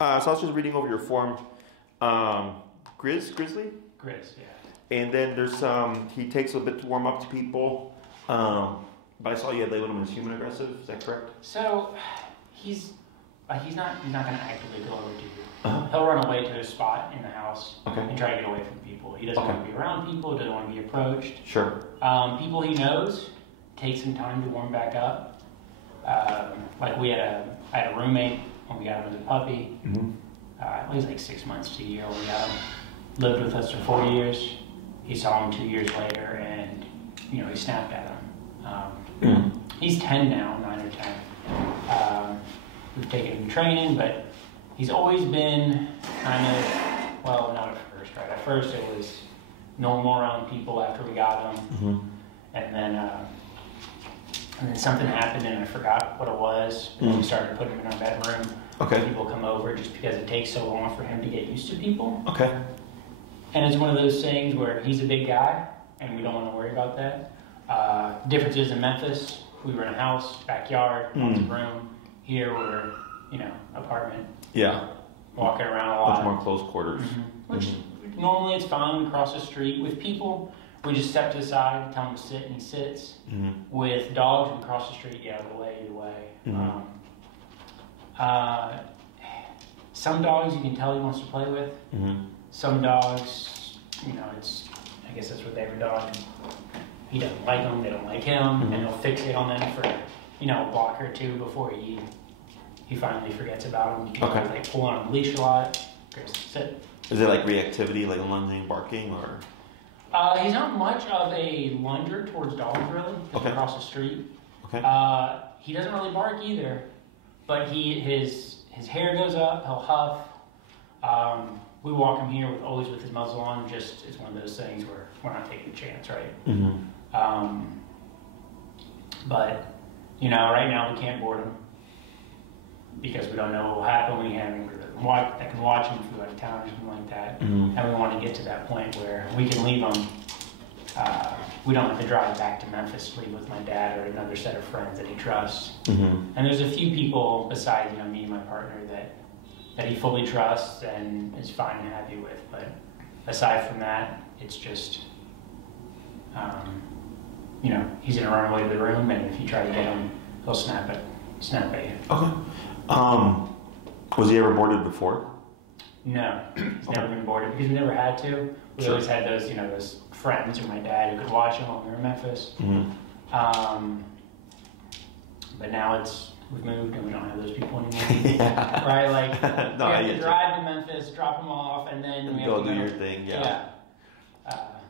So I was just reading over your form. Grizzly? Grizz, yeah. And then there's he takes a bit to warm up to people. But I saw you had labeled him as human aggressive. Is that correct? So he's not going to actively go over to you. He'll run away to his spot in the house and try to get away from people. He doesn't want to be around people. Doesn't want to be approached. Sure. People he knows take some time to warm back up. Like I had a roommate when we got him as a puppy. He was like 6 months to a year when we got him. Lived with us for 4 years. He saw him 2 years later, and he snapped at him. He's 10 now, 9 or 10. We've taken him training, but he's always been kind of, well, not at first, right? At first it was normal around people after we got him. And then something happened and I forgot what it was. And we started putting him in our bedroom. People come over just because it takes so long for him to get used to people. And it's one of those things where he's a big guy and we don't want to worry about that. Differences in Memphis, we were in a house, backyard, lots of room. Here we're, apartment. Yeah. Walking around a lot. Much more close quarters. Which normally it's fine. We cross the street. With people, we just step to the side, tell him to sit, and he sits. With dogs, we cross the street, out of the way, either way. Some dogs you can tell he wants to play with. Some dogs, I guess that's what every dog. He doesn't like them, they don't like him, and he'll fixate on them for, a block or two before he finally forgets about them. You can like pull on the leash a lot. Chris, sit. Is it like reactivity, like lunging, barking, or? He's not much of a lunger towards dogs, really. Across the street. He doesn't really bark either, but his hair goes up. He'll huff. We walk him here always with his muzzle on. Just it's one of those things where we're not taking a chance, right? But right now we can't board him because we don't know what will happen. We have him that can watch him if we go out of town or something like that, and we want to get to that point where we can leave him. We don't have to drive back to Memphis, leave with my dad or another set of friends that he trusts. And there's a few people besides me and my partner that he fully trusts and is fine and happy with. But aside from that, it's just, he's going to run away to the room, and if you try to get him, he'll snap at you. Was he ever boarded before? No, he's never been boarded because we never had to. We always had those, those friends or my dad who could watch him when we were in Memphis. But now we've moved and we don't have those people anymore. Right? Like, we have to drive to Memphis, drop them off, and then we have go to do your thing.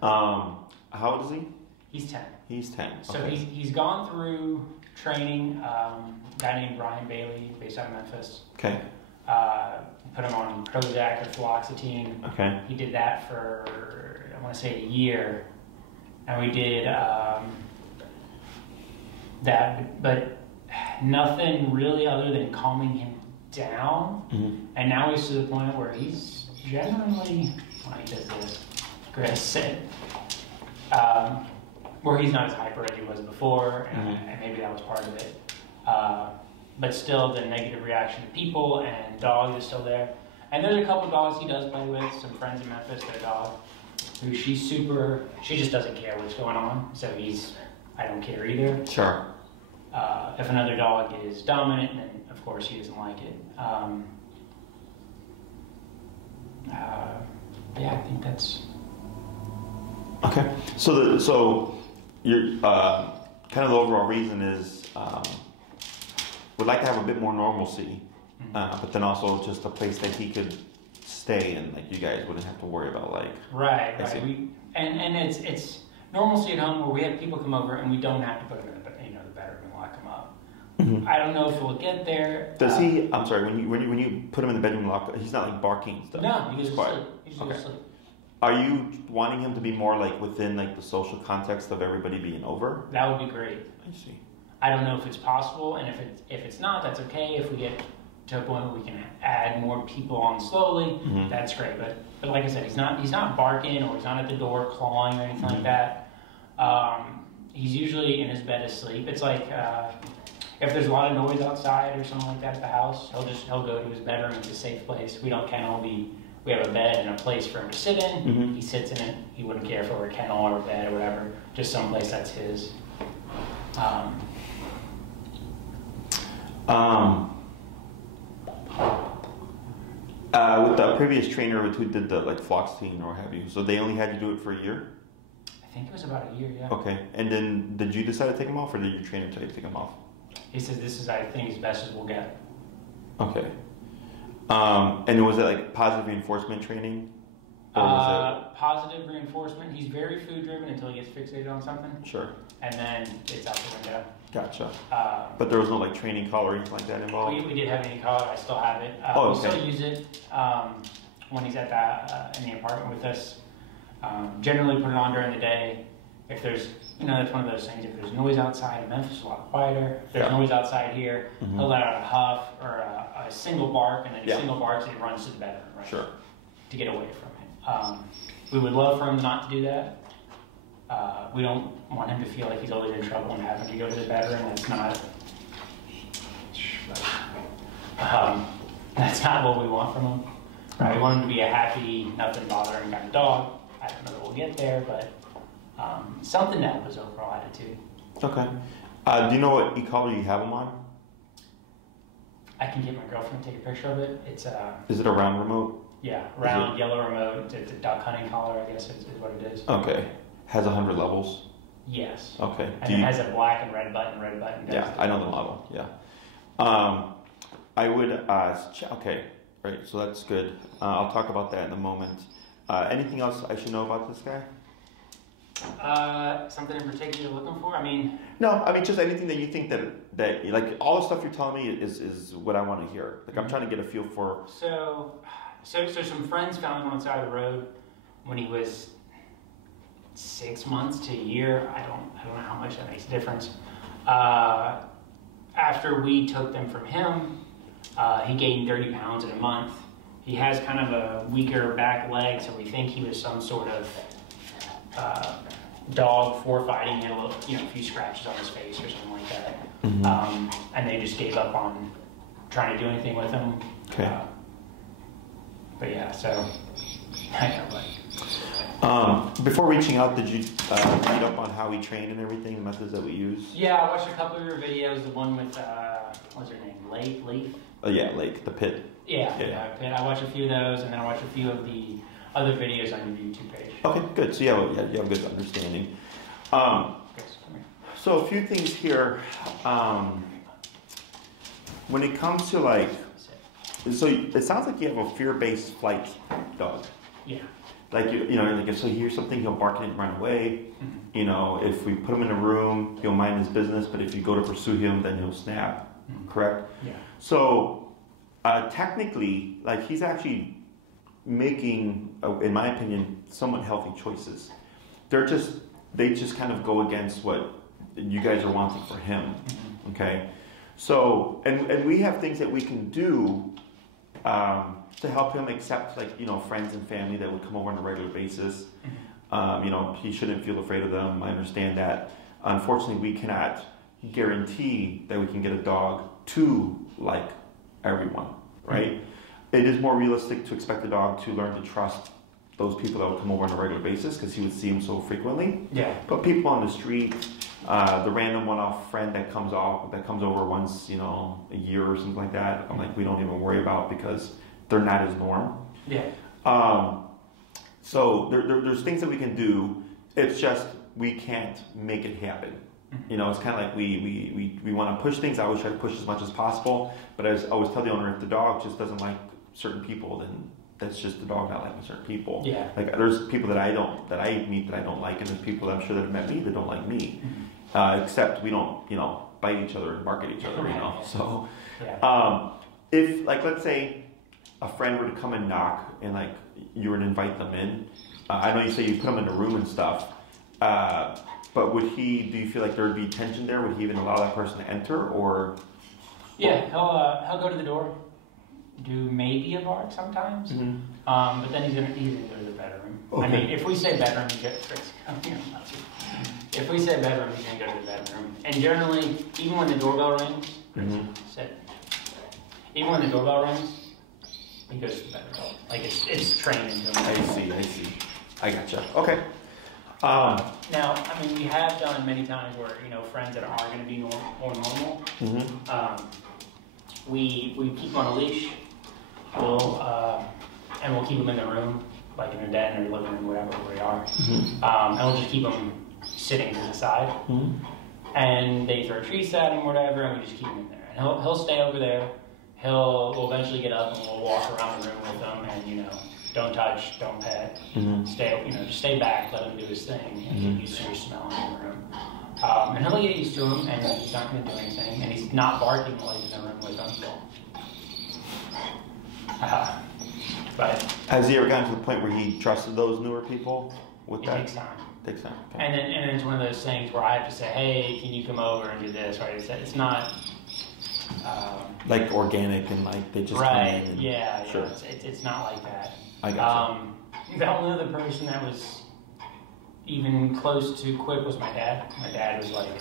How old is he? He's 10. He's 10. So he's gone through training. A guy named Brian Bailey, based out of Memphis. Put him on Prozac or fluoxetine. He did that for, I want to say, a year. And we did that, but nothing really other than calming him down. And now he's to the point where he's generally, when he does this, Grizz said, where he's not as hyper as he was before, and maybe that was part of it. But still, the negative reaction to people and dogs is still there. And there's a couple dogs he does play with, some friends in Memphis, their dog, who she just doesn't care what's going on. So I don't care either. Sure. If another dog is dominant, then of course he doesn't like it. I think that's... Okay. So your kind of the overall reason is would like to have a bit more normalcy, but then also just a place that he could stay in, like you guys wouldn't have to worry about, like. Right. And it's normalcy at home where we have people come over and we don't have to put them in the bedroom and lock them up. I don't know if we'll get there. Does he? I'm sorry. When you put him in the bedroom and lock, he's not like barking and stuff. No, he's quiet. He's asleep. Are you wanting him to be more like within like the social context of everybody being over? That would be great. I see. I don't know if it's possible, and if it's not, that's okay. If we get to a point where we can add more people on slowly, that's great. But like I said, he's not barking or he's not at the door clawing or anything like that. He's usually in his bed asleep. It's like if there's a lot of noise outside or something like that at the house, he'll go to his bedroom. It's a safe place. We don't kennel. We have a bed and a place for him to sit in. Mm-hmm. He sits in it. He wouldn't care if it were a kennel or a bed or whatever. Just someplace that's his. With the previous trainer who did the like fluoxetine or have you, so they only had you do it for a year? I think it was about a year, yeah. Okay, and then did you decide to take them off, or did your trainer tell you to take them off? He says this is, I think, as best as we'll get. Okay. And was it like positive reinforcement training? Or was positive reinforcement. He's very food driven until he gets fixated on something. Sure. And then it's out the window. Gotcha. But there was no like training collar or anything like that involved? We did have any collar. I still have it. Okay. We still use it when he's at in the apartment with us. Generally put it on during the day. If there's, that's one of those things. If there's noise outside, Memphis is a lot quieter. If there's noise outside here, he'll let out a huff or a single bark, and then he single barks and he runs to the bedroom, right? Sure. To get away from it. We would love for him not to do that. We don't want him to feel like he's always in trouble and having to go to the bedroom. That's not what we want from him. Right? We want him to be a happy, nothing bothering kind of dog. I don't know that we'll get there, but something to help his overall attitude. Okay. Do you know what e-collar you have him on? I can get my girlfriend to take a picture of it. It's Is it a round remote? Yeah, round yellow remote. It's a duck hunting collar, I guess is what it is. Okay. Has 100 levels? Yes. Okay. And it has a black and red button. Yeah, I know the model. Yeah. I would. Okay. Right. So that's good. I'll talk about that in a moment. Anything else I should know about this guy? Something in particular you're looking for? No. Just anything that you think that like all the stuff you're telling me is what I want to hear. Like I'm trying to get a feel for. So some friends found him on the side of the road when he was 6 months to a year. I don't know how much that makes a difference. After we took them from him, he gained 30 pounds in a month. He has kind of a weaker back leg, so we think he was some sort of dog for fighting. He had a few scratches on his face or something like that. Mm-hmm. And they just gave up on trying to do anything with him. Okay. But yeah, so I know, before reaching out, did you read up on how we train and everything, the methods that we use? Yeah, I watched a couple of your videos. The one with what's her name, Leaf? Oh yeah, Lake, the pit. Yeah. Pit. I watched a few of those, and then I watched a few of the other videos on your YouTube page. Okay, good. So you have a good understanding. So a few things here. When it comes to so it sounds like you have a fear-based flight dog. Yeah. Like if so he hears something, he'll bark and run away. Mm-hmm. If we put him in a room, he'll mind his business. But if you go to pursue him, then he'll snap. Mm-hmm. Correct? Yeah. So technically, he's actually making, in my opinion, somewhat healthy choices. They just kind of go against what you guys are wanting for him. Mm-hmm. Okay. So and we have things that we can do. To help him accept, friends and family that would come over on a regular basis. He shouldn't feel afraid of them. I understand that. Unfortunately, we cannot guarantee that we can get a dog to like everyone, right? Mm-hmm. It is more realistic to expect the dog to learn to trust those people that would come over on a regular basis because he would see them so frequently. Yeah. But people on the street, the random one-off friend that comes over once, a year or something like that, we don't even worry about because they're not his norm. Yeah. So there's things that we can do. It's just we can't make it happen. Mm-hmm. It's kind of like we want to push things. I always try to push as much as possible. But I always tell the owner, if the dog just doesn't like certain people, then that's just the dog not liking certain people. Yeah. There's people that I meet that I don't like, and there's people that I'm sure that have met me that don't like me. Mm-hmm. Except we don't, bite each other and bark at each other, So, if let's say a friend were to come and knock and you were to invite them in, I know you say you put them in a room and stuff, but do you feel like there would be tension there? Would he even allow that person to enter, or? Yeah, he'll go to the door, do maybe a bark sometimes, mm-hmm. But then he's gonna go to the bedroom. Okay. If we say bedroom, he gets tricks. if we say bedroom, he's gonna go to the bedroom. And generally, even when the doorbell rings, even when the doorbell rings, he goes to the bedroom. Like it's trained into him. I see. I gotcha. Okay. Now, I mean, we have done many times where, friends that are going to be more normal, we keep them on a leash, and we'll keep them in the room, like in the den or the living room, whatever we are, and we'll just keep them sitting to the side, and they throw treats at him or whatever, and we just keep him in there. And he'll stay over there. We'll eventually get up and we'll walk around the room with him, and don't touch, don't pet, stay, just stay back, let him do his thing, and get used to your smell in the room. And he'll get used to him, and he's not going to do anything, and he's not barking while he's in the room with them. But has he ever gotten to the point where he trusted those newer people with that? It takes time. Takes time. Okay. And then it's one of those things where I have to say, hey, can you come over and do this? Right? It's not like organic and like they just right. come in. And, yeah. Sure. It's not like that. I got the only other person that was even close to quit was my dad. My dad was like,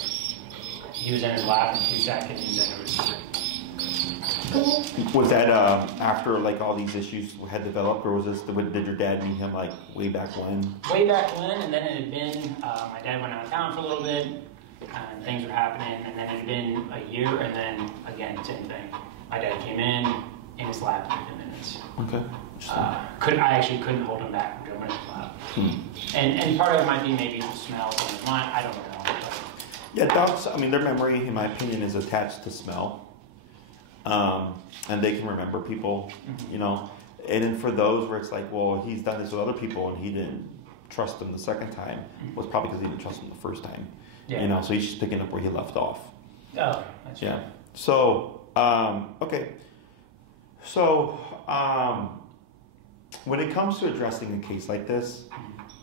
he was in his lap in 2 seconds, and it was. Was that after like all these issues had developed, or was this? Did your dad meet him like way back when? Way back when, and then it had been. My dad went out of town for a little bit, and things were happening, and then it had been a year, and then again, same thing. My dad came in his lap in 10 minutes. Okay. I actually couldn't hold him back from going in his lap. And part of it might be maybe the smell from his mind. I don't know. Yeah, dogs. I mean, their memory, in my opinion, is attached to smell. And they can remember people, And then for those where it's like, well, he's done this with other people and he didn't trust them the second time, was probably because he didn't trust them the first time. Yeah. So he's just picking up where he left off. Oh, that's yeah. Right. So, okay. So, when it comes to addressing a case like this,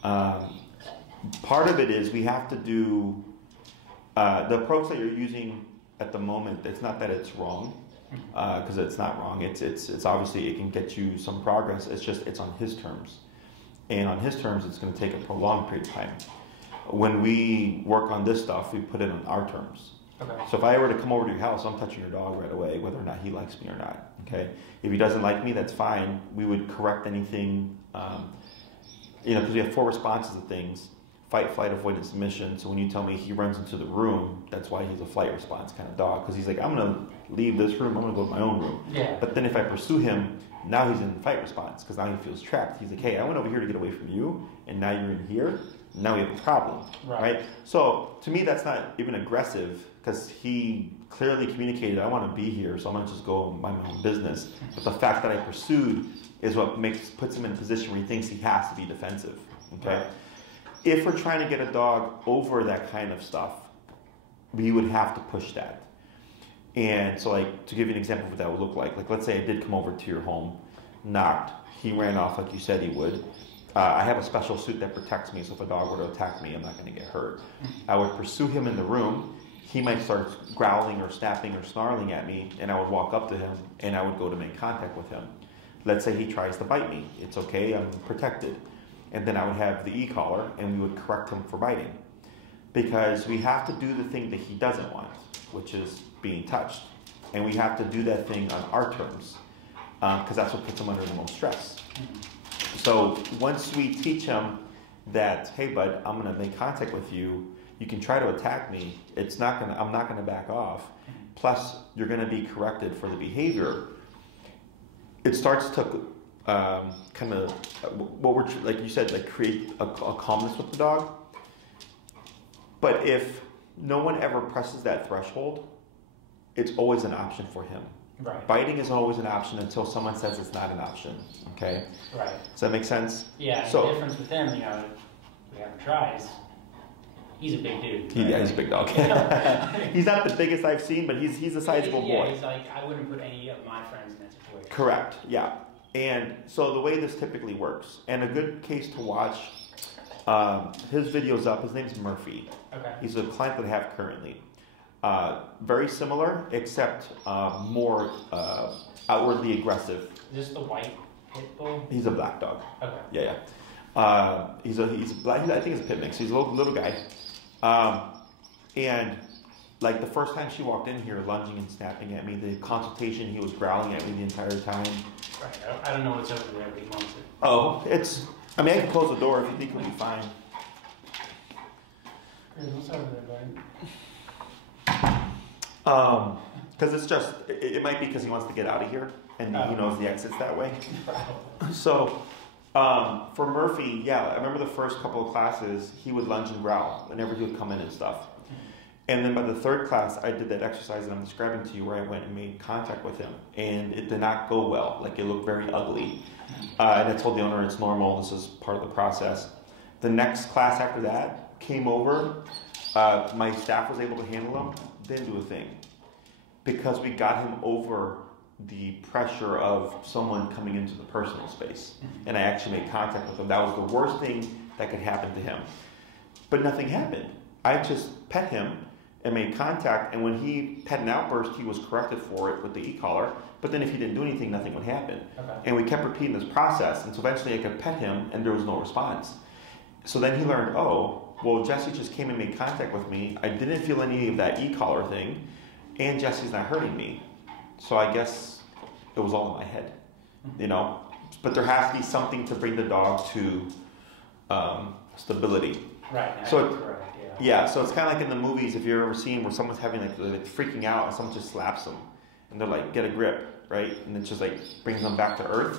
part of it is we have to do the approach that you're using at the moment. It's not that it's wrong. Because it's not wrong. It's obviously it can get you some progress. It's just it's on his terms, and on his terms it's going to take a prolonged period of time. When we work on this stuff, we put it on our terms. Okay. So if I were to come over to your house, I'm touching your dog right away, whether or not he likes me or not. Okay. If he doesn't like me, that's fine. We would correct anything. Because we have 4 responses to things: fight, flight, avoidance, submission. So when you tell me he runs into the room, that's why he's a flight response kind of dog. Because he's like, I'm going to leave this room, I'm going to go to my own room. Yeah. But then if I pursue him, now he's in the fight response because now he feels trapped. He's like, hey, I went over here to get away from you, and now you're in here. Now we have a problem, right? So to me, that's not even aggressive because he clearly communicated, I want to be here, so I'm going to just go my own business. But the fact that I pursued is what puts him in a position where he thinks he has to be defensive, okay? Right. If we're trying to get a dog over that kind of stuff, we would have to push that. And so, like, to give you an example of what that would look like let's say I did come over to your home, knocked, he ran off like you said he would. I have a special suit that protects me, so if a dog were to attack me, I'm not going to get hurt. I would pursue him in the room. He might start growling or snapping or snarling at me, and I would walk up to him, and I would go to make contact with him. Let's say he tries to bite me. It's okay, I'm protected. And then I would have the e-collar, and we would correct him for biting. Because we have to do the thing that he doesn't want, which is being touched. And we have to do that thing on our terms, because that's what puts him under the most stress. So once we teach him that, hey bud, I'm going to make contact with you, you can try to attack me, I'm not going to back off, plus you're going to be corrected for the behavior, it starts to kind of, what we're, like you said, like create a calmness with the dog. But if no one ever presses that threshold, it's always an option for him. Right. Biting is always an option until someone says it's not an option. Okay. Right. Does that make sense? Yeah. So the difference with him, we haven't tried. He's a big dude. Right? Yeah, he's a big dog. He's not the biggest I've seen, but he's a sizable boy. Yeah, he's like, I wouldn't put any of my friends in that situation. Correct. Yeah. And so the way this typically works, and a good case to watch, his video's up. His name's Murphy. Okay. He's a client that I have currently. Very similar, except more outwardly aggressive. Is this the white pit bull? He's a black dog. Okay. Yeah. He's a black. I think he's a pit mix. He's a little guy. And like the first time she walked in here, lunging and snapping at me, the consultation, he was growling at me the entire time. Right. I don't know what's over there, but he wants it. Oh, I mean, I can close the door if you think it'll be fine. What's over there, buddy? Because it's just, it might be because he wants to get out of here, and he knows the exit's that way. So, for Murphy, yeah, I remember the first couple of classes, he would lunge and growl whenever he would come in and stuff. And then by the third class, I did that exercise that I'm describing to you, where I went and made contact with him, and it did not go well. Like, it looked very ugly. And I told the owner it's normal, this is part of the process. The next class after that came over, my staff was able to handle him, didn't do a thing. Because we got him over the pressure of someone coming into the personal space. And I actually made contact with him. That was the worst thing that could happen to him. But nothing happened. I just pet him and made contact, and when he had an outburst, he was corrected for it with the e-collar, but then if he didn't do anything, nothing would happen. Okay. And we kept repeating this process, and so eventually I could pet him, and there was no response. So then he learned, oh, well, Jesse just came and made contact with me, I didn't feel any of that e-collar thing, and Jesse's not hurting me. So I guess it was all in my head, you know? But there has to be something to bring the dog to stability. Right, so correct. Yeah, so it's kind of like in the movies, if you've ever seen where someone's having like freaking out and someone just slaps them and they're like, get a grip, right? And it just like brings them back to earth.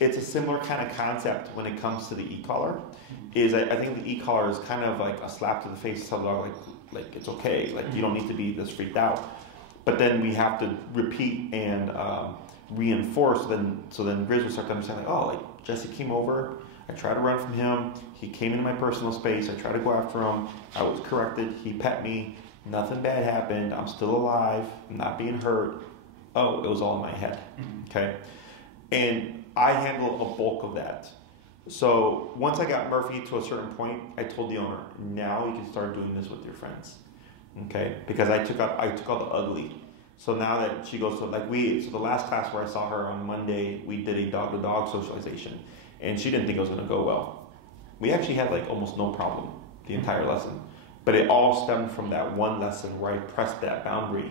It's a similar kind of concept when it comes to the e-collar. I think the e-collar is kind of like a slap to the face to tell the dog like it's okay, like you don't need to be this freaked out. But then we have to repeat and reinforce. So then Grizz will start to understand like, oh, like Jesse came over, I tried to run from him. He came into my personal space. I tried to go after him. I was corrected. He pet me. Nothing bad happened. I'm still alive. I'm not being hurt. Oh, it was all in my head. Okay? And I handle a bulk of that. So once I got Murphy to a certain point, I told the owner, now you can start doing this with your friends. Okay? Because I took out the ugly. So now that she goes to, so the last class where I saw her on Monday, we did a dog-to-dog socialization. And she didn't think it was going to go well. We actually had almost no problem the entire lesson. But it all stemmed from that one lesson where I pressed that boundary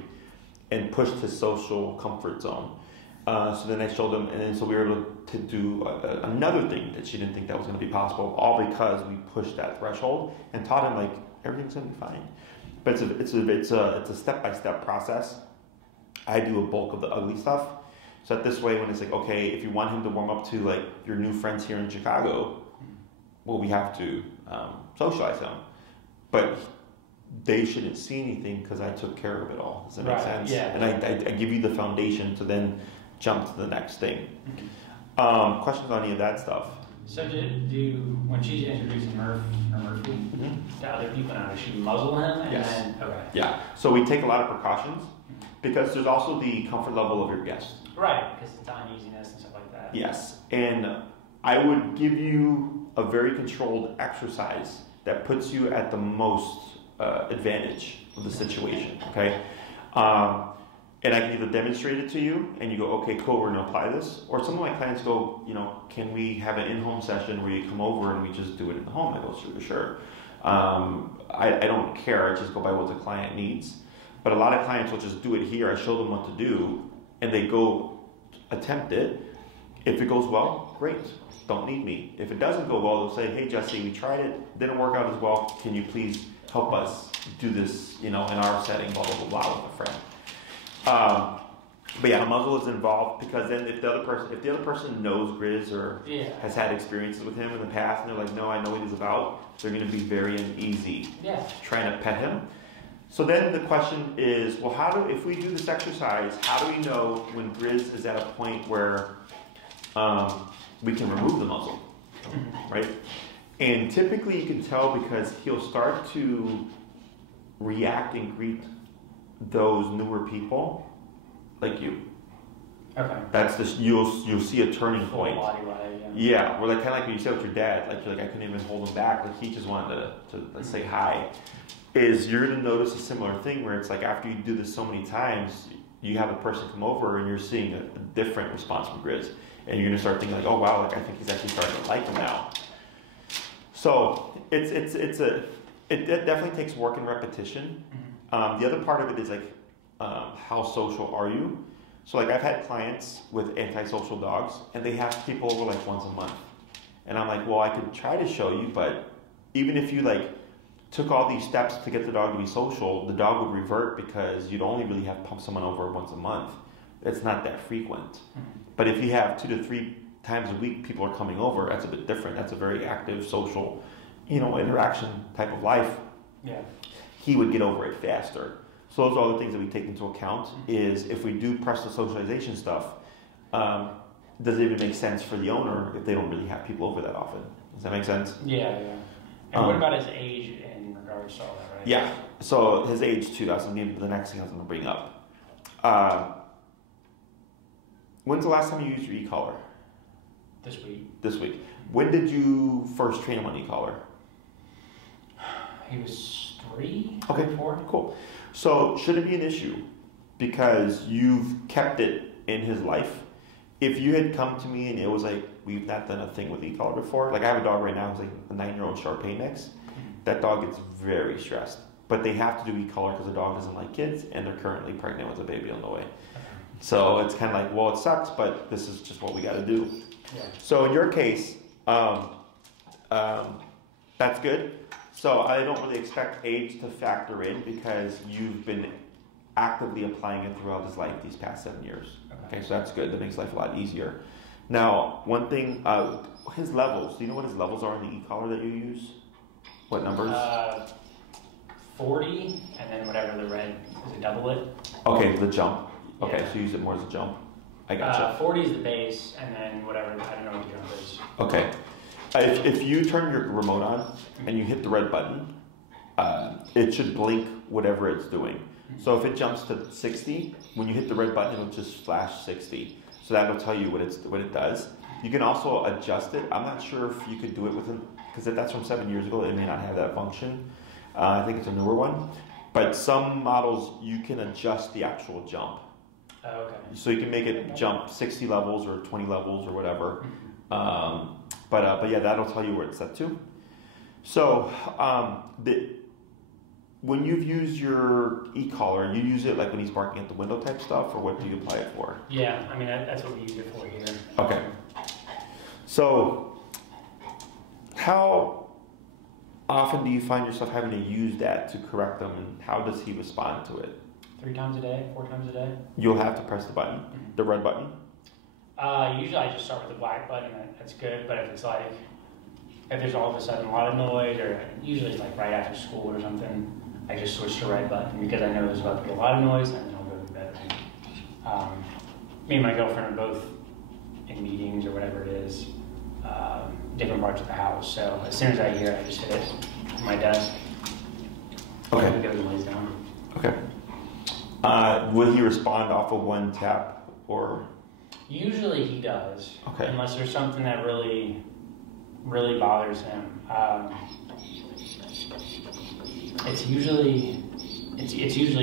and pushed his social comfort zone. So then I showed him, and then so we were able to do another thing that she didn't think that was going to be possible, all because we pushed that threshold and taught him everything's going to be fine. But it's a step-by-step process. I do a bulk of the ugly stuff. So that this way, when it's okay, if you want him to warm up to your new friends here in Chicago, well, we have to socialize him. But they shouldn't see anything because I took care of it all. Does that make sense? Yeah. And I give you the foundation to then jump to the next thing. Questions on any of that stuff? So when she's introducing Murphy to other people now, does she muzzle him? And yes. Okay. Yeah. So we take a lot of precautions because there's also the comfort level of your guest. Right, because it's uneasiness and stuff like that. Yes, and I would give you a very controlled exercise that puts you at the most advantage of the situation, okay? And I can either demonstrate it to you, and you go, okay, cool, we're going to apply this. Or some of my clients go, can we have an in-home session where you come over and we just do it in the home? I go, sure. I don't care, I just go by what the client needs. But a lot of clients will just do it here. I show them what to do, and they go attempt it. If it goes well, great. Don't need me. If it doesn't go well, they'll say, hey, Jesse, we tried it. Didn't work out as well. Can you please help us do this, in our setting, blah, blah, blah, with a friend. But yeah, a muzzle is involved because then if the other person knows Grizz or has had experiences with him in the past, and they're like, no, I know what he's about, they're going to be very uneasy trying to pet him. So then the question is, well, if we do this exercise, how do we know when Grizz is at a point where we can remove the muzzle, right? And typically you can tell because he'll start to react and greet those newer people like you. Okay. That's this. You'll see a turning point. Yeah, where kind of like when you said with your dad, you're I couldn't even hold him back. He just wanted to say hi. You're going to notice a similar thing where it's after you do this so many times, you have a person come over and you're seeing a different response from Grizz, and you're going to start thinking oh wow, I think he's actually starting to like him now. So it's It definitely takes work and repetition. The other part of it is like, how social are you? So like I've had clients with antisocial dogs, and they have people over like once a month, and I'm like, well, I could try to show you, but even if you like took all these steps to get the dog to be social, the dog would revert because you'd only really have pump someone over once a month. It's not that frequent. But if you have 2 to 3 times a week, people are coming over, that's a bit different. That's a very active social, interaction type of life. Yeah. He would get over it faster. So those are all the things that we take into account is if we do press the socialization stuff, does it even make sense for the owner if they don't really have people over that often? Does that make sense? Yeah. And what about his age in regards to all that, right? Yeah. So his age too, that's the next thing I was going to bring up. When's the last time you used your e-collar? This week. When did you first train him on e-collar? He was 3, okay, 4. Cool. So should it be an issue because you've kept it in his life? If you had come to me and it was like, we've not done a thing with e-collar before, like I have a dog right now who's like a 9-year-old Shar-Pei mix. That dog gets very stressed, but they have to do e-collar because the dog doesn't like kids and they're currently pregnant with a baby on the way. So it's kind of like, well, it sucks, but this is just what we got to do. Yeah. So in your case, that's good. So I don't really expect age to factor in because you've been actively applying it throughout his life these past 7 years. Okay, so that's good. That makes life a lot easier. Now, one thing, his levels. Do you know what his levels are in the e-collar that you use? What numbers? 40, and then whatever the red is a double it. Okay, the jump. Okay, Yeah. so you use it more as a jump. I gotcha. 40 is the base, and then whatever, I don't know what the jump is. Okay. If you turn your remote on and you hit the red button, it should blink whatever it's doing. So if it jumps to 60, when you hit the red button, it'll just flash 60. So that'll tell you what it does. You can also adjust it. I'm not sure if you could do it within, because if that's from 7 years ago, it may not have that function. I think it's a newer one. But some models, you can adjust the actual jump. Oh, okay. So you can make it jump 60 levels or 20 levels or whatever. But yeah, that'll tell you where it's set to. So when you've used your e-collar, you use it like when he's barking at the window type stuff, or what do you apply it for? Yeah, I mean, that's what we use it for here. Okay. So how often do you find yourself having to use that to correct them, and how does he respond to it? 3 times a day, 4 times a day. You'll have to press the button, the red button? Usually I just start with the black button, that's good, but if there's all of a sudden a lot of noise, or usually it's like right after school or something, I just switch to red button because I know there's about to be a lot of noise, and then I'll go to bed. Me and my girlfriend are both in meetings or whatever it is, different parts of the house, so as soon as I hear it, I just hit it on my desk. Okay. And get the noise down. Okay. Will he respond off of one tap, or? Usually he does. Okay. Unless there's something that really, really bothers him. It's usually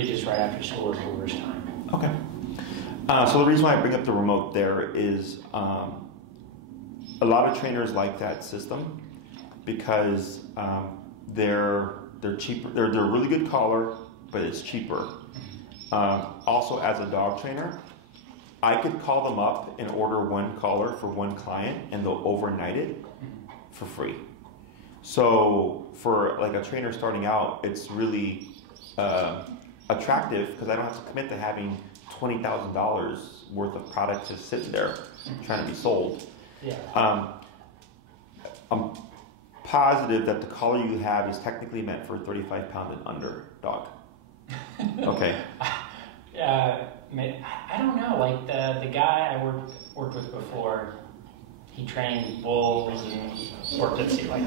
just right after school is the worst time. Okay. So the reason why I bring up the remote there is a lot of trainers like that system because they're cheaper. They're a really good collar, but it's cheaper. Also, as a dog trainer, I could call them up and order one collar for one client, and they'll overnight it for free. So for like a trainer starting out, it's really attractive because I don't have to commit to having $20,000 worth of product just sitting there trying to be sold. Yeah. I'm positive that the collar you have is technically meant for a 35-pound and under dog. Okay. I don't know. Like the guy I worked with before, he trained bulls and worked at sea. Like,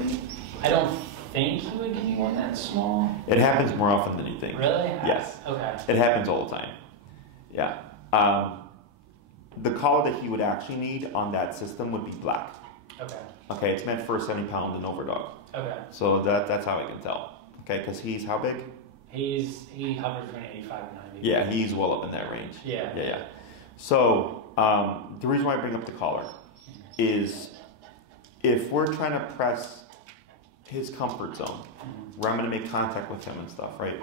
I don't think he would give me one that small. It happens more often than you think. Really? Yes. Okay. It happens all the time. Yeah. The collar that he would actually need on that system would be black. Okay. Okay, it's meant for a 70-pound and over dog. Okay. So that's how I can tell. Okay, because he's how big? He hovers between 85 and 90. Yeah, he's well up in that range. Yeah. So the reason why I bring up the collar is if we're trying to press his comfort zone, where I'm going to make contact with him and stuff, right?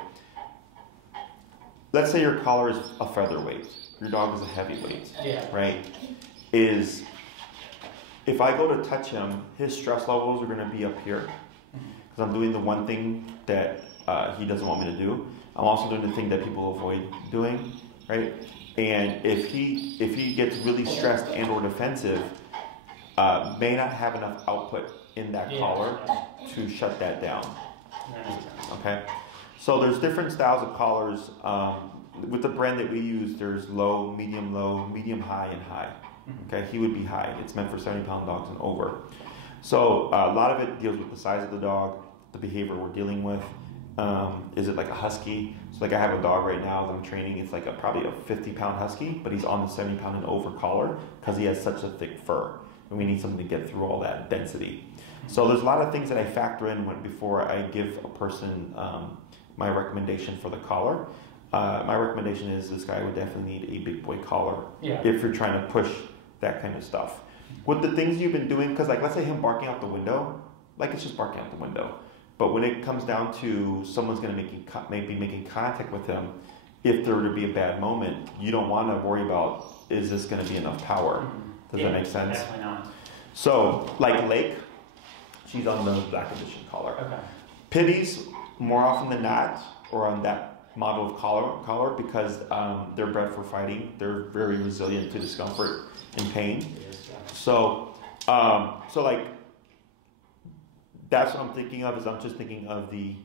Let's say your collar is a featherweight. Your dog is a heavyweight, right? Is if I go to touch him, his stress levels are going to be up here because I'm doing the one thing that he doesn't want me to do. I'm also doing the thing that people avoid doing, right? And if he gets really stressed and or defensive, may not have enough output in that collar to shut that down. Okay, so there's different styles of collars. With the brand that we use, there's low, medium high, and high. Okay, he would be high. It's meant for 70-pound dogs and over. So a lot of it deals with the size of the dog, the behavior we're dealing with. Is it like a husky? So like I have a dog right now that I'm training. It's like probably a 50-pound husky, but he's on the 70-pound and over collar because he has such a thick fur. And we need something to get through all that density. So there's a lot of things that I factor in before I give a person my recommendation for the collar. My recommendation is this guy would definitely need a big boy collar if you're trying to push that kind of stuff. With the things you've been doing, because like let's say him barking out the window, like it's just barking out the window. But when it comes down to someone's going to maybe making contact with him, if there were to be a bad moment, you don't want to worry about, is this going to be enough power? Does that make sense? Definitely not. So, like Lake, she's on the Black Edition collar. Okay. Pitties, more often than not, are on that model of collar because they're bred for fighting. They're very resilient to discomfort and pain. So like, that's what I'm thinking of. Is I'm just thinking of the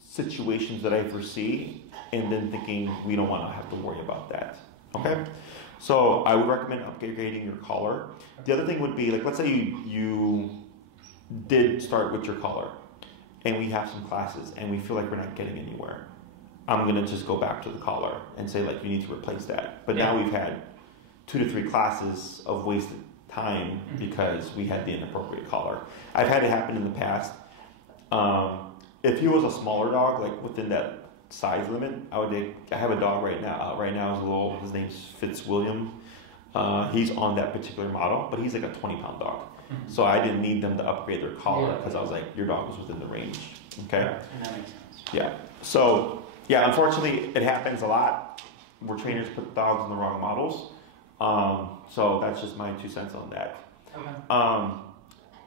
situations that I foresee, and then thinking we don't want to have to worry about that. Okay. So I would recommend upgrading your collar. The other thing would be, like, let's say you did start with your collar and we have some classes and we feel like we're not getting anywhere. I'm going to just go back to the collar and say, like, you need to replace that. But now we've had 2 to 3 classes of wasted time because we had the inappropriate collar. I've had it happen in the past. If he was a smaller dog, like within that size limit, I have a dog right now. Right now, his name's Fitzwilliam. He's on that particular model, but he's like a 20-pound dog. So I didn't need them to upgrade their collar because I was like, your dog was within the range. Okay. And that makes sense. Yeah. So yeah, unfortunately, it happens a lot where trainers put dogs in the wrong models. So that's just my 2 cents on that. Okay.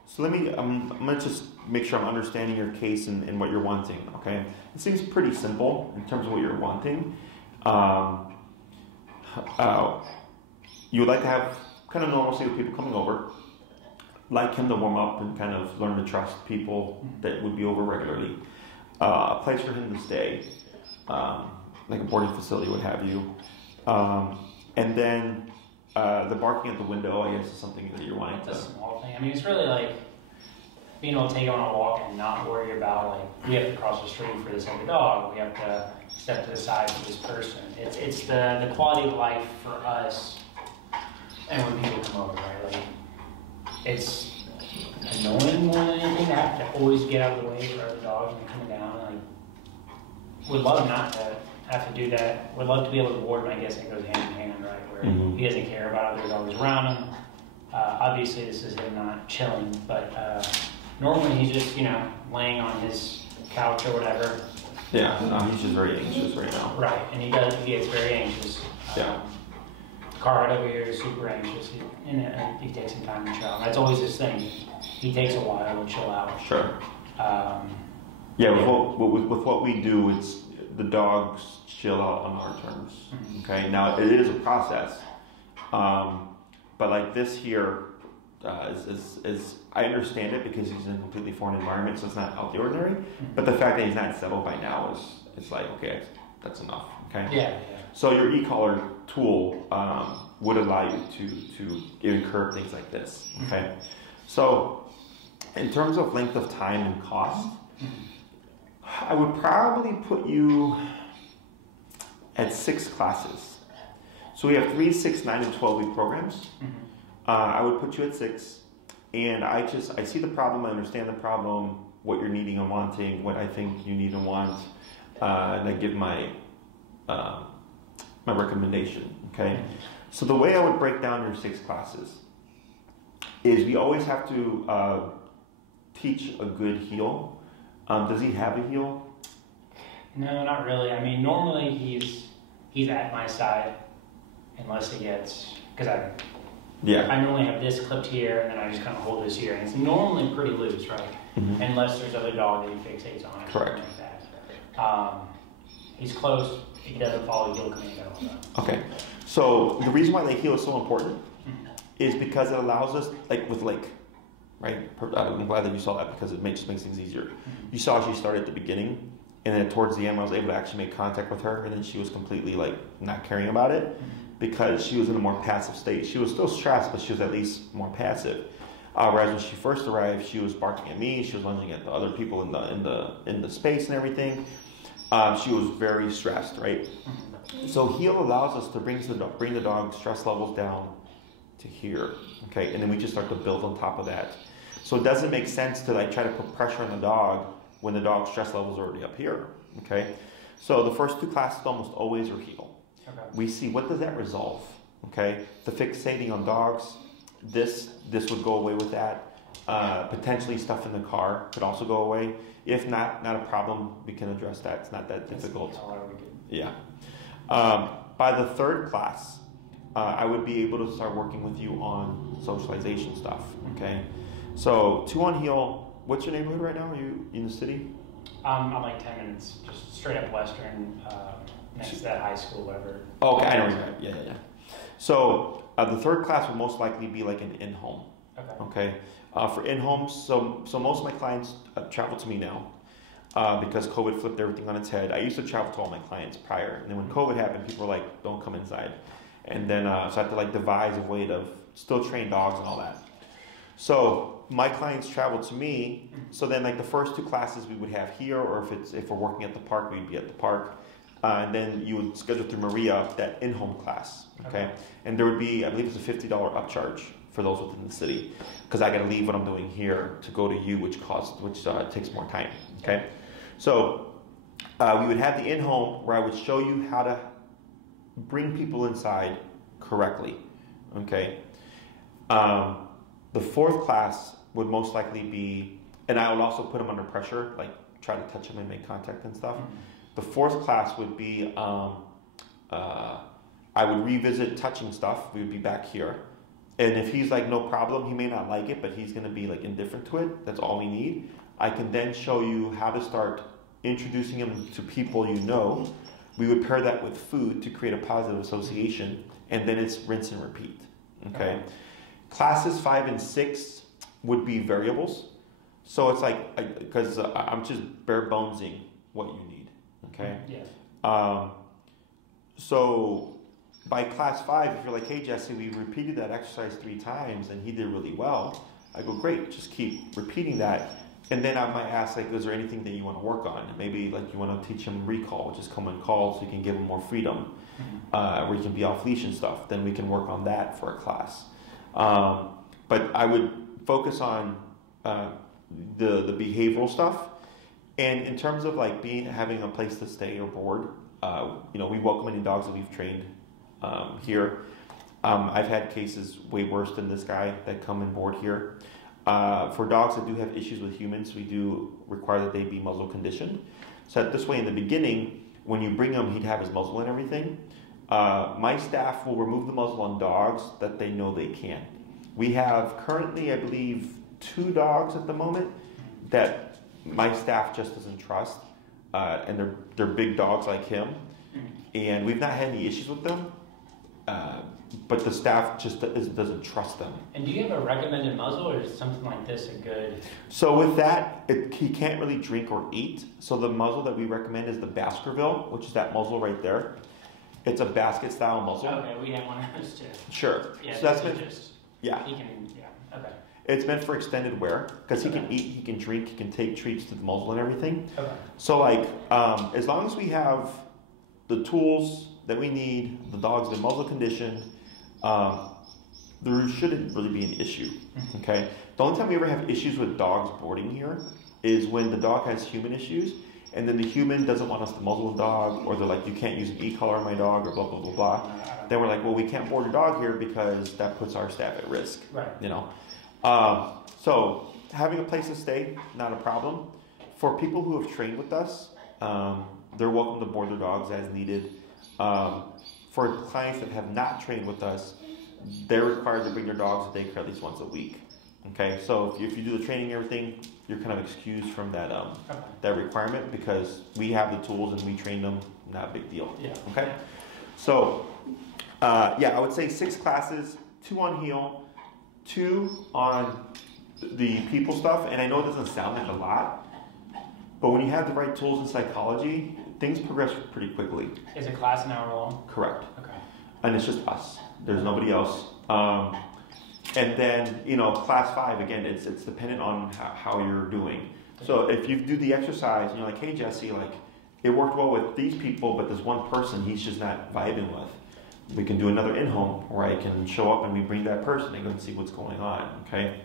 So I'm gonna just make sure I'm understanding your case and what you're wanting. Okay. It seems pretty simple in terms of what you're wanting. You would like to have kind of normalcy with people coming over, like him to warm up and kind of learn to trust people that would be over regularly. A place for him to stay, like a boarding facility, what have you. And then the barking at the window, I guess, is something that you're wanting to. That's a small thing. I mean, it's really like being able to take on a walk and not worry about, like, we have to cross the street for this other dog. We have to step to the side for this person. It's the quality of life for us. And when people come over, right? Like, it's annoying more than anything to have to always get out of the way for other dogs when they're coming down. Like, would love not to have to do that. Would love to be able to board him. I guess it goes hand in hand, right? Where he doesn't care about other dogs around him. Obviously, this is him not chilling, but normally he's just, laying on his couch or whatever. Yeah, no, he's just very anxious right now. Right, and he gets very anxious. Yeah. Car right over here is super anxious, and he takes some time to chill. And that's always his thing. He takes a while to chill out. Sure. With what we do, it's the dogs chill out on our terms. Okay. Now it is a process, but like this here is I understand it because he's in a completely foreign environment, so it's not out of the ordinary. But the fact that he's not settled by now is like, okay, that's enough. Okay. Yeah. So your e-collar tool would allow you to even curb things like this. Okay. So in terms of length of time and cost, I would probably put you at 6 classes. So we have 3, 6, 9, and 12-week programs. I would put you at 6, and I see the problem, I understand the problem, what you're needing and wanting, what I think you need and want, and I give my recommendation. Okay. So the way I would break down your 6 classes is we always have to teach a good heel. Does he have a heel? No, not really. I mean, normally he's at my side unless he gets, because I normally have this clipped here and then I just kind of hold this here, and it's normally pretty loose, right? Mm-hmm. Unless there's other dog that he fixates on or Correct. something like that. He's close. He doesn't follow heel command at all. Okay. So the reason why the heel is so important is because it allows us, like with Lake, right? I'm glad that you saw that because it just makes things easier. You saw she started at the beginning, and then towards the end I was able to actually make contact with her, and then she was completely like not caring about it because she was in a more passive state. She was still stressed, but she was at least more passive. Whereas when she first arrived, she was barking at me, she was lunging at the other people in the space and everything. She was very stressed, right? So heel allows us to bring the dog's stress levels down to here, okay? And then we just start to build on top of that. So it doesn't make sense to like try to put pressure on the dog when the dog's stress level is already up here, okay? So the first 2 classes almost always are heel. Okay. We see what does that resolve, okay? The fixating on dogs, this would go away with that. Potentially stuff in the car could also go away. If not a problem, we can address that. It's not that difficult. Yeah. By the 3rd class, I would be able to start working with you on socialization stuff, okay? So 2 on heel. What's your neighborhood right now? Are you in the city? I'm like 10 minutes, just straight up western, next to that high school, whatever. Okay, I know where you're at. Yeah. So the 3rd class would most likely be like an in-home. Okay. For in-homes, so most of my clients travel to me now because COVID flipped everything on its head. I used to travel to all my clients prior, and then when COVID happened, people were like, "Don't come inside," and then so I had to like devise a way to still train dogs and all that. So my clients travel to me. So then like the first 2 classes we would have here, or if we're working at the park, we'd be at the park. And then you would schedule through Maria that in-home class, okay? And there would be, I believe it's a $50 upcharge for those within the city, because I got to leave what I'm doing here to go to you, which takes more time, okay? So we would have the in-home where I would show you how to bring people inside correctly, okay? The 4th class would most likely be, and I would also put them under pressure, like try to touch them and make contact and stuff. The 4th class would be, I would revisit touching stuff. We would be back here. And if he's like, no problem, he may not like it, but he's going to be like indifferent to it. That's all we need. I can then show you how to start introducing him to people you know. We would pair that with food to create a positive association, and then it's rinse and repeat, okay? Classes 5 and 6 would be variables. So it's like, because I'm just bare bonesing what you need, okay? Yeah. So by class 5, if you're like, hey Jesse, we repeated that exercise 3 times and he did really well, I go, great, just keep repeating that. And then I might ask, like, is there anything that you want to work on? Maybe like you want to teach him recall, which is come and call, so you can give him more freedom, where you can be off leash and stuff. Then we can work on that for a class. But I would focus on the behavioral stuff. And in terms of like having a place to stay or board, we welcome any dogs that we've trained here. I've had cases way worse than this guy that come and board here. For dogs that do have issues with humans, we do require that they be muzzle conditioned. So that this way in the beginning, when you bring him, he'd have his muzzle and everything. My staff will remove the muzzle on dogs that they know they can. We have currently, I believe, 2 dogs at the moment that my staff just doesn't trust. And they're big dogs like him. And we've not had any issues with them. But the staff just doesn't trust them. And do you have a recommended muzzle, or is something like this a good? So with that, he can't really drink or eat. So the muzzle that we recommend is the Baskerville, which is that muzzle right there. It's a basket style muzzle. Okay, we have one of those too. Sure. Yeah, so that's yeah. He can, yeah, okay. It's meant for extended wear because he can eat, he can drink, he can take treats to the muzzle and everything. Okay. So like, as long as we have the tools that we need, the dog's been muzzle conditioned, there shouldn't really be an issue, okay? The only time we ever have issues with dogs boarding here is when the dog has human issues, and then the human doesn't want us to muzzle the dog, or they're like, you can't use an e-collar on my dog, or blah, blah, blah, blah. Then we're like, well, we can't board your dog here because that puts our staff at risk, right? So having a place to stay, not a problem. For people who have trained with us, they're welcome to board their dogs as needed. For clients that have not trained with us, they're required to bring their dogs to daycare at least once a week. Okay, so if you do the training and everything, you're kind of excused from that that requirement because we have the tools and we train them. Not a big deal. Yeah. Okay. So I would say 6 classes, 2 on heel, 2 on the people stuff. And I know it doesn't sound like a lot, but when you have the right tools in psychology, things progress pretty quickly. Is a class an hour long? Correct. Okay. And it's just us. There's nobody else. And then, class 5, again, it's dependent on how you're doing. So if you do the exercise and you're like, hey, Jesse, like, it worked well with these people, but this one person he's just not vibing with. We can do another in-home where I can show up and we bring that person and go and see what's going on, okay?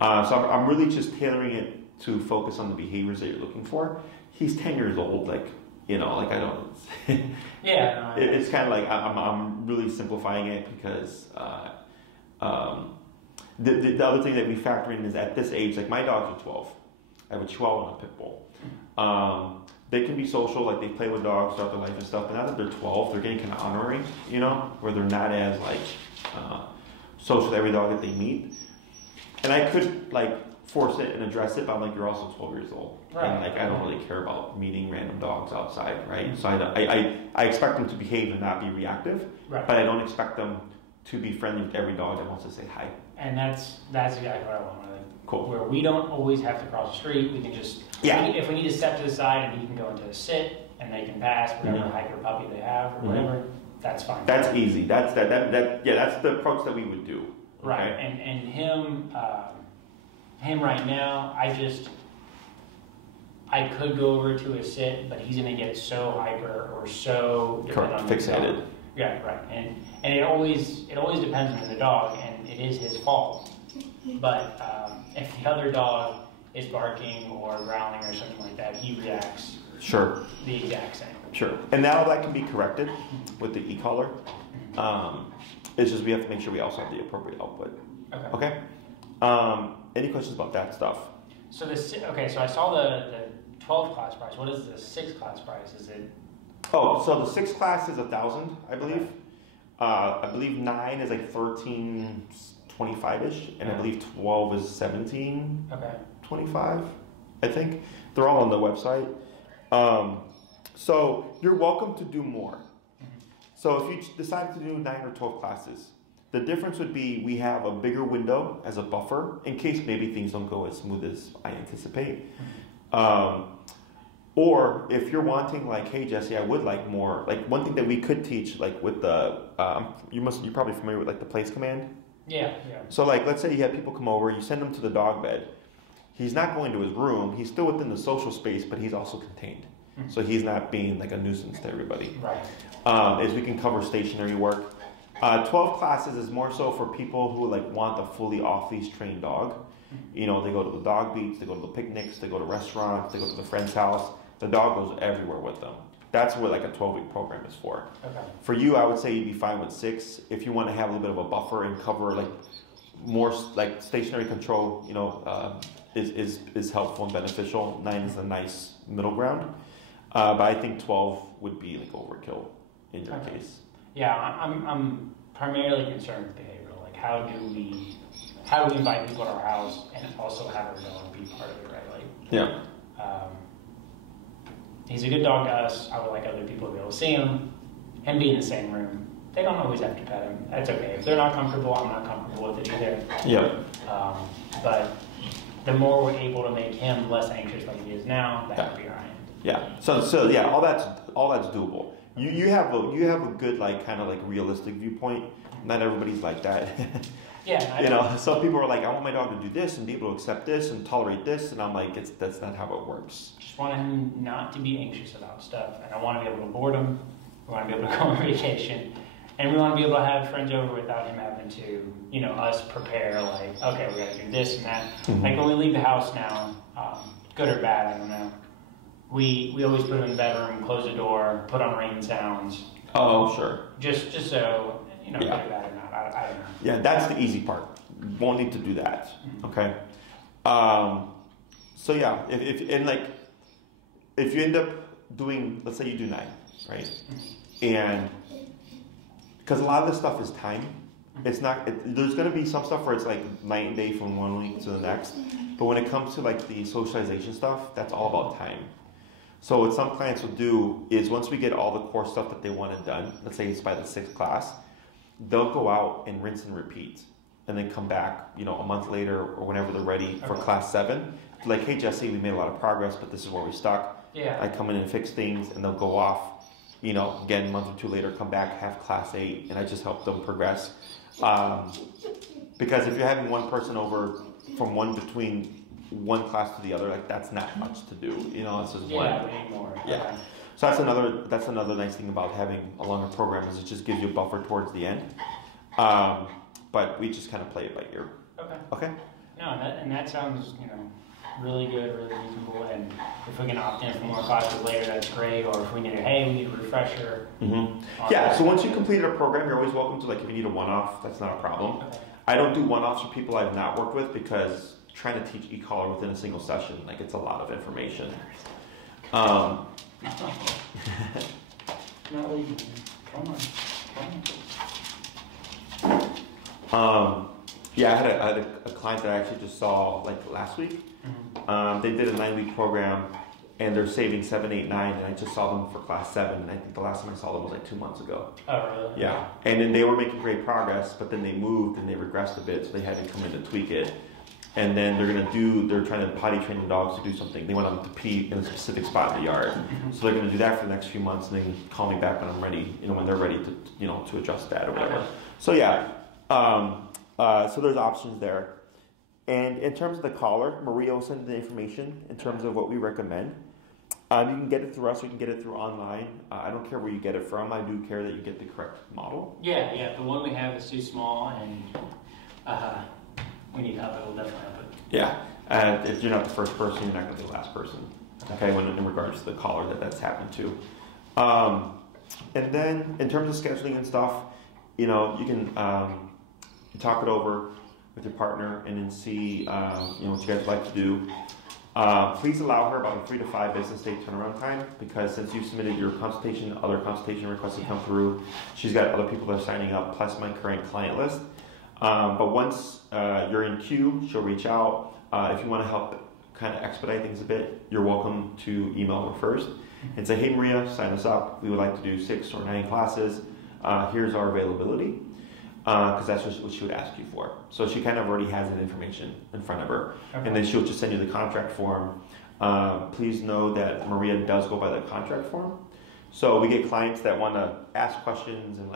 So I'm really just tailoring it to focus on the behaviors that you're looking for. He's 10 years old, I don't... Yeah. It's kind of like I'm really simplifying it because the other thing that we factor in is at this age, like my dogs are 12. I have a Chihuahua and a Pit Bull. They can be social, like they play with dogs throughout their life and stuff, but now that they're 12, they're getting kind of honorary, where they're not as social with every dog that they meet. And I could force it and address it, but I'm like, you're also 12 years old. Right. And I don't really care about meeting random dogs outside, right? So I expect them to behave and not be reactive, right. But I don't expect them to be friendly with every dog that wants to say hi. And that's exactly what I want. Cool. Where we don't always have to cross the street. We can just, if we need to step to the side and he can go into a sit and they can pass whatever hyper puppy they have or whatever, that's fine. That's easy. That's that's the approach that we would do. Right. Okay? And him right now, I could go over to a sit, but he's gonna get so hyper or so fixated. Yeah, right. And it always depends on the dog, and it is his fault. But if the other dog is barking or growling or something like that, he reacts the exact same. Sure. And now that can be corrected with the e-collar. It's just we have to make sure we also have the appropriate output. Okay? Any questions about that stuff? So so I saw the 12 class price. What is the 6 class price? Is it? Oh, so the 6 class is $1,000, I believe. Okay. I believe 9 is like $1,325-ish, and I believe 12 is $1,725. I think they're all on the website. So you're welcome to do more. So if you decide to do 9 or 12 classes, the difference would be we have a bigger window as a buffer in case maybe things don't go as smooth as I anticipate. Or if you're wanting hey Jesse, I would like more. One thing that we could teach with the you're probably familiar with the place command. Yeah. So let's say you have people come over, you send them to the dog bed. He's not going to his room. He's still within the social space, but he's also contained. Mm-hmm. So he's not being a nuisance to everybody. Right. As we can cover stationary work. 12 classes is more so for people who want a fully off-leash trained dog. They go to the dog beats, they go to the picnics, they go to restaurants, they go to the friend's house. The dog goes everywhere with them. That's what a 12-week program is for. Okay. For you, I would say you'd be fine with 6. If you want to have a little bit of a buffer and cover more stationary control, is helpful and beneficial. 9 is a nice middle ground. But I think 12 would be overkill in your case. Yeah, I'm primarily concerned with behavioral. How do we invite people to our house and also have our dog be part of it, right? He's a good dog to us. I would like other people to be able to see him and be in the same room. They don't always have to pet him. That's okay. If they're not comfortable, I'm not comfortable with it either. Yeah. But the more we're able to make him less anxious like he is now, the happier I am. Yeah. So yeah, all that's doable. You have a good realistic viewpoint. Not everybody's like that. Yeah. Some people are I want my dog to do this and be able to accept this and tolerate this, and I'm that's not how it works. Just want him not to be anxious about stuff, and I want to be able to board him. We want to be able to go on vacation, and we want to be able to have friends over without him having to, us prepare okay, we got to do this and that. Mm-hmm. When we leave the house now, good or bad, I don't know. We always put him in the bedroom, close the door, put on rain sounds. Oh, sure. Just so good or bad or not. I don't know. Yeah, that's the easy part. Won't need to do that. Okay. So yeah, if you end up doing, let's say you do 9, right? And because a lot of this stuff is time, it's not. There's going to be some stuff where it's like night and day from one week to the next. But when it comes to like the socialization stuff, that's all about time. So what some clients will do is once we get all the core stuff that they wanted done, let's say it's by the 6th class, they'll go out and rinse and repeat, and then come back, a month later or whenever they're ready for class 7. Like, hey Jesse, we made a lot of progress, but this is where we stuck. Yeah. I come in and fix things, and they'll go off. Again, a month or 2 later, come back, have class 8, and I just help them progress. Because if you're having one person over from between one class to the other, like that's not much to do. It's just one. Way more. Yeah. Okay. So that's another nice thing about having a longer program is it just gives you a buffer towards the end. But we just kind of play it by ear. Okay. Okay. No, and that sounds really good, really reasonable. And if we can opt in for more classes later, that's great. Or if we need we need a refresher. Mm-hmm. Yeah. So once you completed a program, you're always welcome to if you need a one-off, that's not a problem. Okay. I don't do one-offs for people I've not worked with because trying to teach e-collar within a single session, it's a lot of information. Not leaving. Come on. Yeah, I had a client that I actually just saw last week. Mm-hmm. They did a 9-week program, and they're saving 7, 8, 9, and I just saw them for class 7, and I think the last time I saw them was 2 months ago. Oh, really? Yeah, and then they were making great progress, but then they moved and they regressed a bit, so they had to come in to tweak it. And then they're trying to potty train the dogs to do something. They want them to pee in a specific spot in the yard. Mm-hmm. So they're going to do that for the next few months, and then call me back when I'm ready, when they're ready to, to adjust that or whatever. Okay. So yeah, so there's options there. And in terms of the collar, Maria will send the information in terms of what we recommend. You can get it through us, or you can get it through online. I don't care where you get it from. I do care that you get the correct model. Yeah. The one we have is too small, and we need help. It will definitely help it. Yeah. If you're not the first person, you're not going to be the last person. Okay, when in regards to the collar that's happened to. And then in terms of scheduling and stuff, you can talk it over with your partner and then see what you guys would like to do. Please allow her about a 3 to 5 business day turnaround time, because since you submitted your consultation, other consultation requests have come through. She's got other people that are signing up, plus my current client list. But once you're in queue, she'll reach out. If you want to help kind of expedite things a bit, you're welcome to email her first and say, hey Maria, sign us up. We would like to do 6 or 9 classes. Here's our availability. Because that's what she would ask you for. So she kind of already has that information in front of her. Okay. And then she'll just send you the contract form. Please know that Maria does go by the contract form. So we get clients that want to ask questions and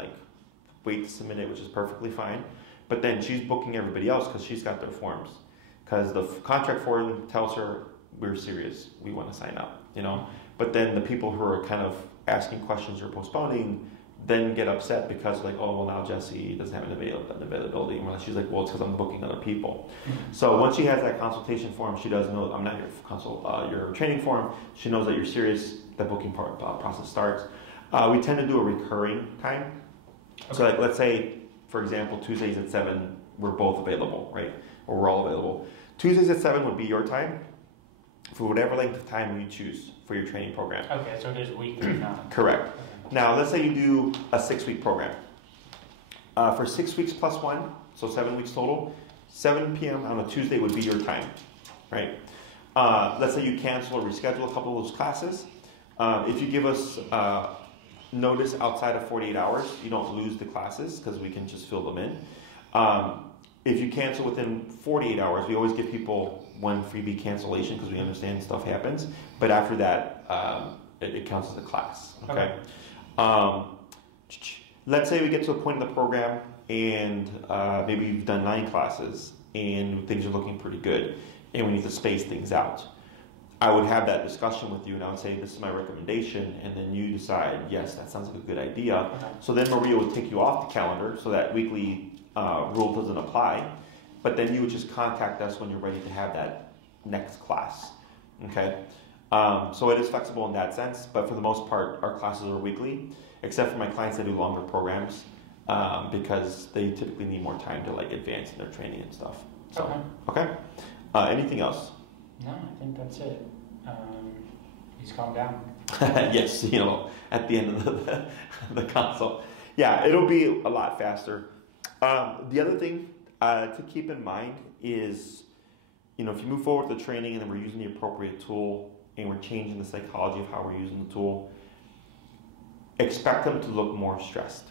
wait to submit it, which is perfectly fine. But then she's booking everybody else because she's got their forms. Because the contract form tells her we're serious, we want to sign up, But then the people who are kind of asking questions or postponing then get upset because now Jesse doesn't have an availability. And she's like, well, it's because I'm booking other people. Mm-hmm. So once she has that consultation form, she does know I'm not here for your training form. She knows that you're serious. The booking process starts. We tend to do a recurring time. Okay. So let's say, for example, Tuesdays at 7, we're both available, right? Or we're all available. Tuesdays at 7 would be your time for whatever length of time you choose for your training program. Okay, so there's weekly not. Correct. Okay. Now, let's say you do a 6-week program. For 6 weeks plus 1, so 7 weeks total, 7 p.m. on a Tuesday would be your time, right? Let's say you cancel or reschedule a couple of those classes. If you give us notice outside of 48 hours, you don't lose the classes because we can just fill them in. If you cancel within 48 hours, we always give people 1 freebie cancellation because we understand stuff happens. But after that, it counts as a class, okay? Let's say we get to a point in the program and maybe you've done 9 classes and things are looking pretty good and we need to space things out. I would have that discussion with you and I would say, this is my recommendation, and then you decide, yes, that sounds like a good idea. Okay. So then Maria would take you off the calendar so that weekly rule doesn't apply, but then you would just contact us when you're ready to have that next class, okay? So it is flexible in that sense, but for the most part, our classes are weekly, except for my clients that do longer programs, because they typically need more time to advance in their training and stuff. So, okay. Anything else? No, I think that's it. He's calmed down. Yes, at the end of the consult. Yeah, it'll be a lot faster. The other thing to keep in mind is, if you move forward with the training and then we're using the appropriate tool and we're changing the psychology of how we're using the tool, expect them to look more stressed.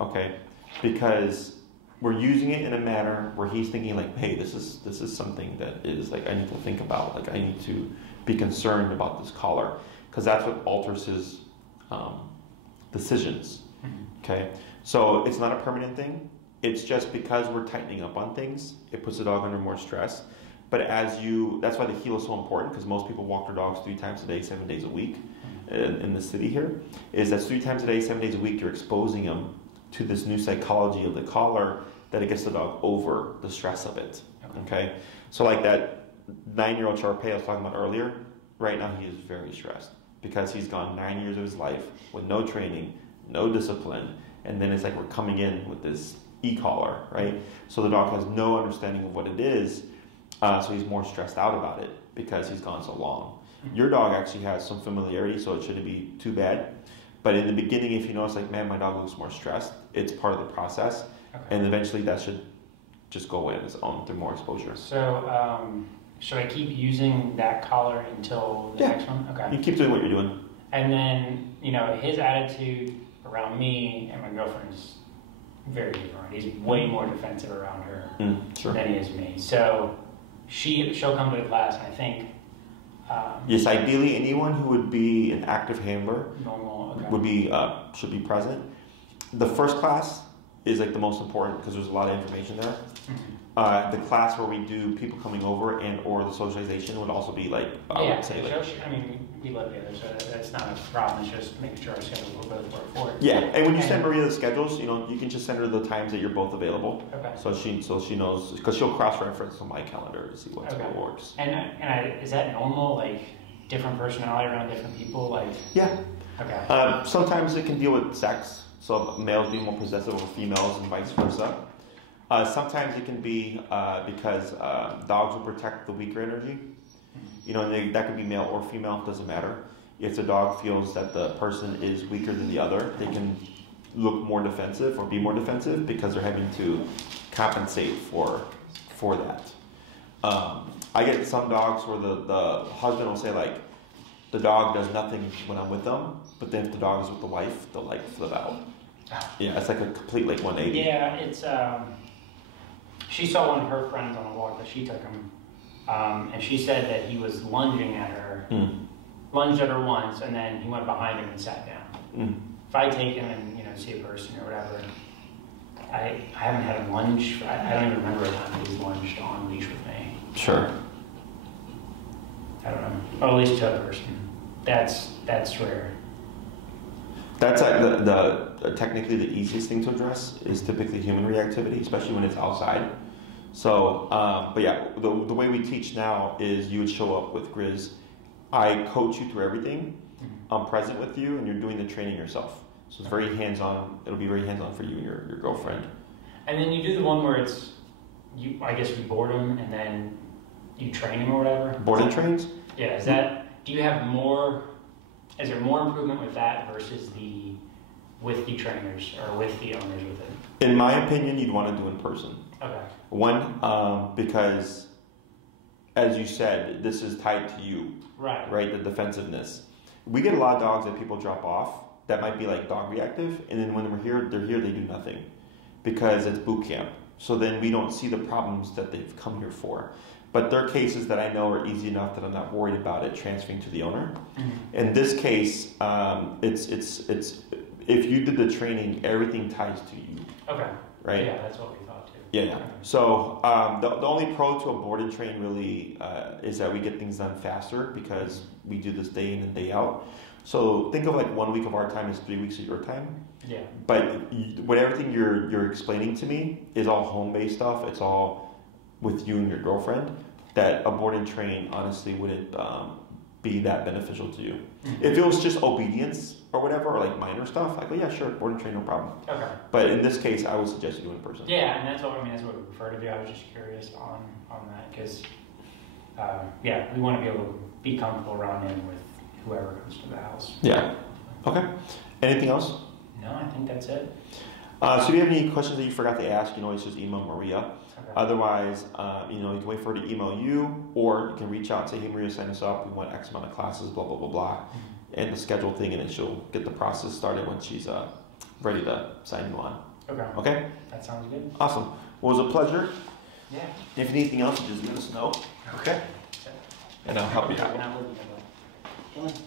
Okay? Because we're using it in a manner where he's thinking like, hey, this is something that is like I need to think about. Like I need to be concerned about this collar, because that's what alters his decisions. Okay? So it's not a permanent thing. It's just because we're tightening up on things, it puts the dog under more stress. But that's why the heel is so important, because most people walk their dogs 3 times a day, 7 days a week in the city here. Is that 3 times a day, 7 days a week, you're exposing them to this new psychology of the collar that it gets the dog over the stress of it. Okay? So like that 9-year-old Shar-Pei I was talking about earlier, right now he is very stressed because he's gone 9 years of his life with no training, no discipline, and then it's like we're coming in with this e-collar, right? So the dog has no understanding of what it is, so he's more stressed out about it because he's gone so long. Your dog actually has some familiarity, so it shouldn't be too bad. But in the beginning, if you notice, like, man, my dog looks more stressed, it's part of the process. And eventually that should just go away on its own through more exposure. So, should I keep using that collar until the next one? Okay. You keep doing what you're doing. And then, his attitude around me and my girlfriend is very different. He's way more defensive around her than he is me. So she'll come to the class, and I think... yes, ideally anyone who would be an active handler should be present. The first class is like the most important because there's a lot of information there. The class where we do people coming over and or the socialization would also be like, I would say like... we live together, so that's not a problem. It's just making sure our schedules will both work for it. Yeah, and when you send Maria the schedules, you can just send her the times that you're both available. Okay. So she knows, because she'll cross-reference on my calendar to see what works. And is that normal, like different personality around different people? Like yeah. Okay. Sometimes it can deal with sex, so males being more possessive over females and vice versa. Sometimes it can be because dogs will protect the weaker energy. That could be male or female, doesn't matter. If the dog feels that the person is weaker than the other, they can look more defensive or be more defensive because they're having to compensate for that. I get some dogs where the husband will say like, the dog does nothing when I'm with them, but then if the dog is with the wife, they'll like flip out. Yeah, it's like a complete like 180. Yeah, it's she saw one of her friends on a walk that she took him, and she said that he was lunging at her, lunged at her once, and then he went behind him and sat down. If I take him and see a person or whatever, I haven't had him lunge. I don't even remember a time that he's lunged on leash with me. Sure. I don't know. Or at least to a person. That's rare. That's the technically the easiest thing to address is typically human reactivity, especially when it's outside. So, but yeah, the way we teach now is you would show up with Grizz. I coach you through everything. I'm present with you, and you're doing the training yourself. So it's very hands-on. It'll be very hands-on for you and your girlfriend. And then you do the one where it's you. I guess we board him, and then you train him or whatever. Board and trains? Yeah. Is that? Do you have more? Is there more improvement with that versus with the trainers or with the owners with it? In my opinion, you'd want to do in person. Okay. One, because as you said, this is tied to you. Right. Right, the defensiveness. We get a lot of dogs that people drop off that might be like dog reactive, and then when they're here, they do nothing because it's boot camp. So then we don't see the problems that they've come here for. But there are cases that I know are easy enough that I'm not worried about it transferring to the owner. In this case, it's if you did the training, everything ties to you. Okay. Right. Yeah, that's what we thought too. Yeah. Okay. So the only pro to a board and train really is that we get things done faster because we do this day in and day out. So think of like 1 week of our time is 3 weeks of your time. Yeah. But what everything you're explaining to me is all home-based stuff. It's all with you and your girlfriend. That a board and train honestly wouldn't be that beneficial to you. Mm-hmm. If it was just obedience or whatever, or like minor stuff, like, well, yeah, sure, board and train, no problem. Okay. But in this case, I would suggest you do it in person. Yeah, and that's what we prefer to do. I was just curious on that because, yeah, we want to be able to be comfortable around him with whoever comes to the house. Yeah. Okay. Anything else? No, I think that's it. So if you have any questions that you forgot to ask, you can always just email Maria. Okay. Otherwise, you can wait for her to email you, or you can reach out and say, hey, Maria, sign us up. We want X amount of classes, blah, blah, blah, blah. Mm-hmm. And the schedule thing, and then she'll get the process started when she's ready to sign you on. Okay. Okay? That sounds good. Awesome. Well, it was a pleasure. Yeah. If you need anything else, just let us know. Okay? And I'll help you out. We're not living together.